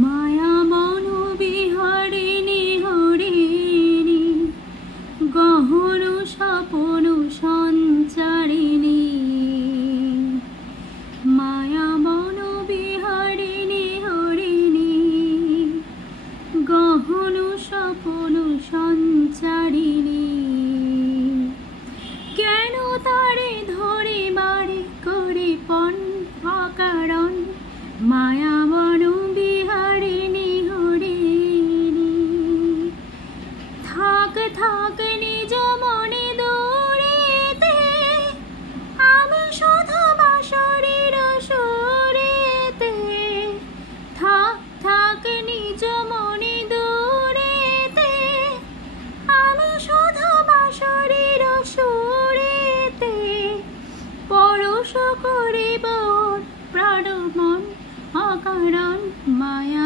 মায়া মন বিহারিণী হরিণী গহন স্বপন সঞ্চারিণী। মায়া মন বিহারিণী হরিণী গহন স্বপন সঞ্চারিণী। কেন তারে ধরে বাড়ি করে পণ অকারণ মায়া মন বিহারিণী হরিণী। থাক থাক নিজ মনে দূরেতে আমি শুধু বাঁশরীর সুরেতে। থাক থাক নিজ মনে দূরেতে আমি শুধু বাঁশরীর সুরেতে। পরশ করিব প্রাণ মন অকারণ মায়া